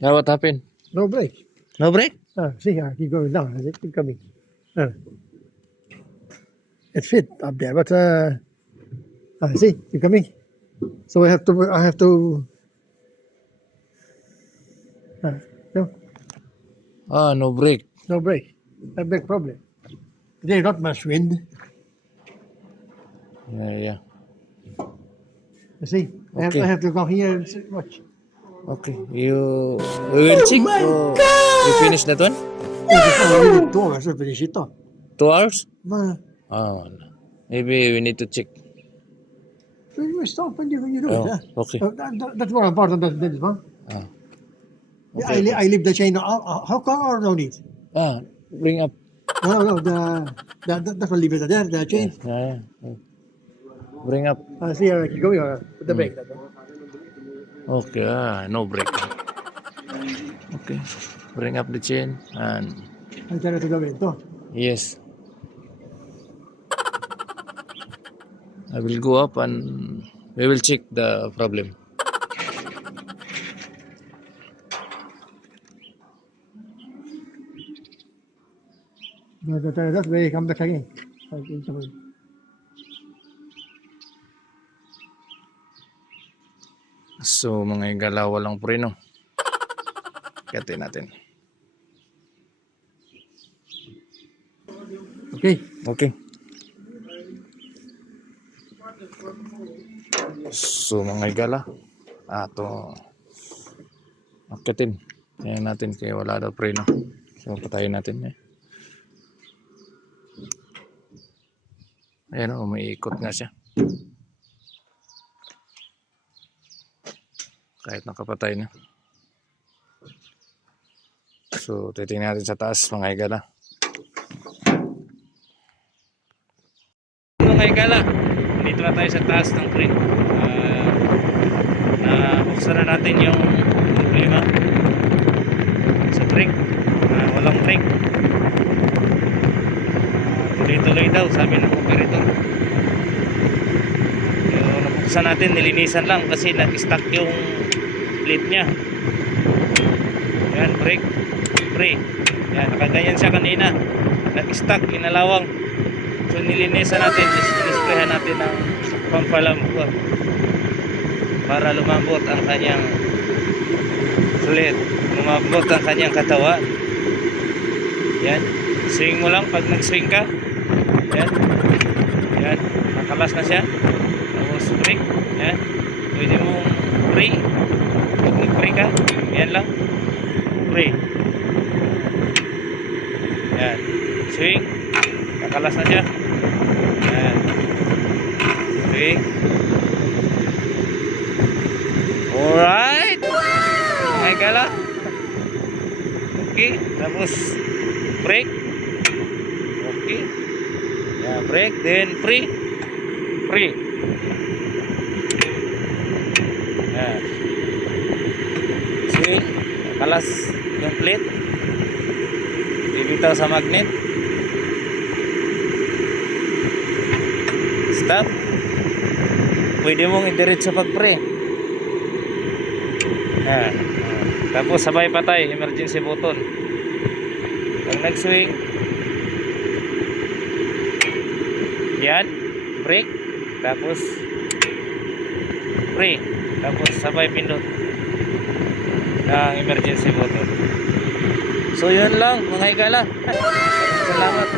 Now what happened? No brake. No brake? See, keep going down. As it keep coming. It's fit up there, but see, keep coming. So I have to. No, No brake. no brake. A big problem. There's not much wind. Yeah. You see, Okay. I have to go here and watch. Okay. We will check. You finish that one? We need 2 hours to finish it off. 2 hours? But Maybe we need to check. you stop when you do Oh, it. okay. That's more important than this one. Ah, I leave the chain. How come or no need? bring up. No. That's one leave it there. The chain. Yeah. Bring up. See, keep going. Put the brake. Okay. No brake. Okay. Bring up the chain and I try to gawin to. yes. I will go up and we will check the problem. That's where you come back again. So mga igala walang preno. Katin natin. Okay. Okay. So mga igala. To akitin. Ayan natin kaya wala daw preno. So patayin natin. Ayan may ikot nga siya. Kahit nakapatay na. So titingnan natin sa taas mga igala. Mga igala, dito na tayo sa taas ng crane. Nabuksan na natin yung problema sa brake. Walang brake. Tuloy-tuloy daw sabi ng operator. Yung nabuksan natin, nilinisan lang kasi nag-stuck yung plate nya. Yan, brake, pre. Yan, nakaganyan siya kanina. Nag-stuck, inalawang. So nilinisan natin, displayan natin ng pampalambot para lumambot ang kanyang fluid, lumambot ang kanyang katawan. Yan, swing mo lang pag nag-swing ka. Yan, nakalas na siya. Tapos brake, yan. Pwede mong pre, pag nag-pre ka, yan lang, pre. Yan, swing, nakalas na siya. Yan, swing. Alright. Ay gala. Okay. Tapos brake. Okay. Yeah, brake. Then free. Yeah. Swing. Kalas yung plate. Bibitaw sa magnet. Stop. Pwede mong idiretso pag-pre. Yan. Tapos sabay patay, emergency button. Pag nag-swing, yan, brake, tapos pre, tapos sabay pindot ng emergency button. So yun lang mga higala. Salamat.